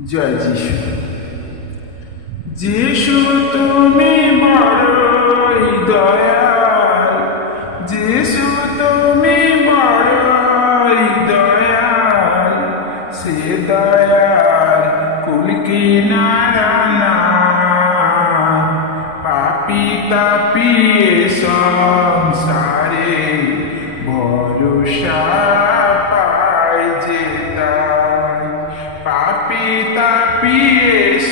জয় যিশু। যিশু তুমি বড়ই দয়াল, যিশু তুমি বড়ই দয়াল, সে দয়াল কুল কিনারা নাই। পাপী তাপী সংসারে ভরসা পায় যে তাই। পাপী তাপী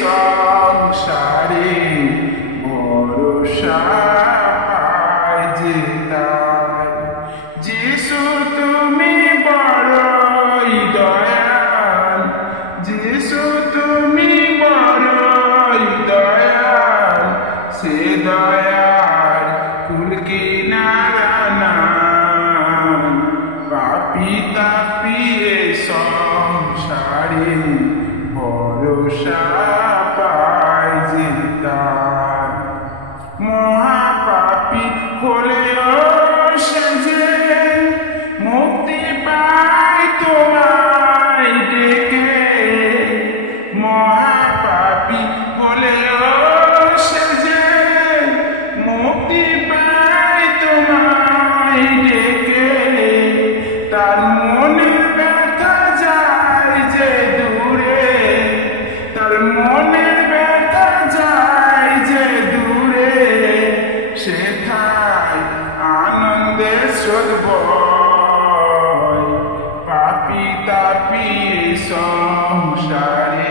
সংসারে ভরসা পায় যে তাই। যিশু তুমি বড়ই দয়াল, যিশু তুমি বড়ই দয়াল, সে দয়াল কুল কিনারা নাই। পাপী তাপী সংসারে ভরসা পায় যে তাই। মহাপাপী হলেও সেজে মুক্তি পায় তোমায় ডেকে। মহাপাপী হলেও সেজে মুক্তি পায় তোমায় ডেকে। তার মনের ব্যথা যায় যে দূরে, তার মনের ব্যথা যায় যে দূরে, সেথায় আনন্দের স্রোত বয়। পাপী তাপী সংসারে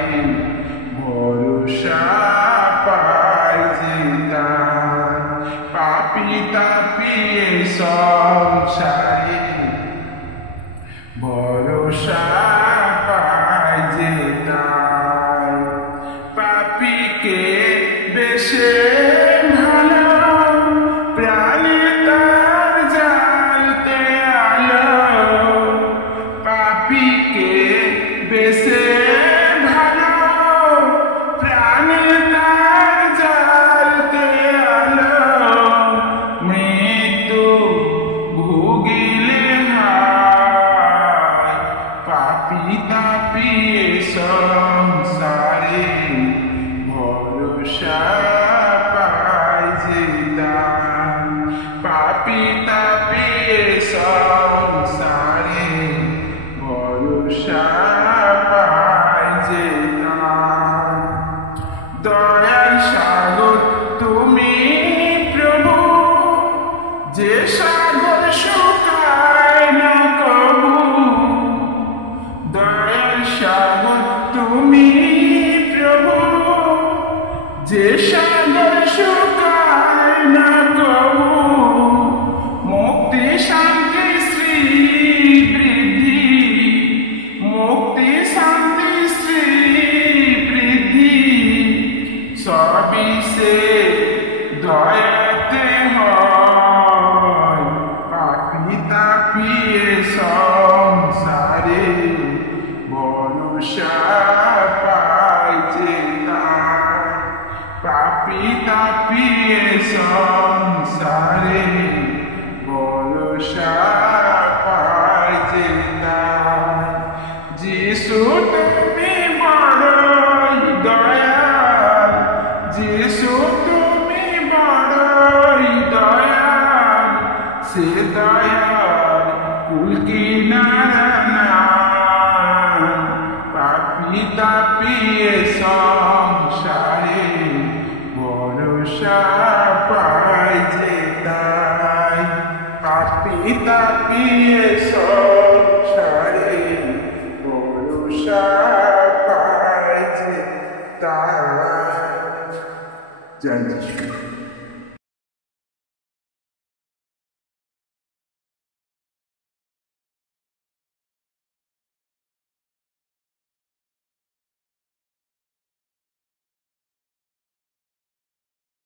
ভরসা পায় যে তাই। পাপী তাপী সংসারে ভরসা পায় যে তাই। পাপীকে বেশে ভালো প্রাণে তার জ্বালতে আলো। পাপীকে বেশে ভালো প্রাণে তার জ্বালতে আলো। মৃত্যু ভুগিলে হায়, পাপী তাপী সংসারে ভরসা পায় যে তাই। পাপী তাপী সংসারে ভরসা পায় যে তাই। দয়াল সাগর তুমি প্রভু, যে সাগর শুকায় না কবু। দয়াল সাগর তুমি প্রভু, যে সাগর শুকায় না কবু। মুক্তি শান্তি শ্রী বৃদ্ধি, মুক্তি শান্তি শ্রী বৃদ্ধি, সবই সে দয়াতে হয়। পাপী তাপী সংসারে ভরসা পায় যে তাই। পাপী তাপী সংসারে ভরসা পায় যে তাই। যিশু তুমি বড়ই দয়াল, যিশু তুমি বড়ই দয়াল, সে দয়াল কুল কিনারা নাই। পাপী তাপী সংসারে ভরসা পায় যে তাই। পাপী তাপী সংসারে ভরসা পায় যে তাই। জয় যিশু।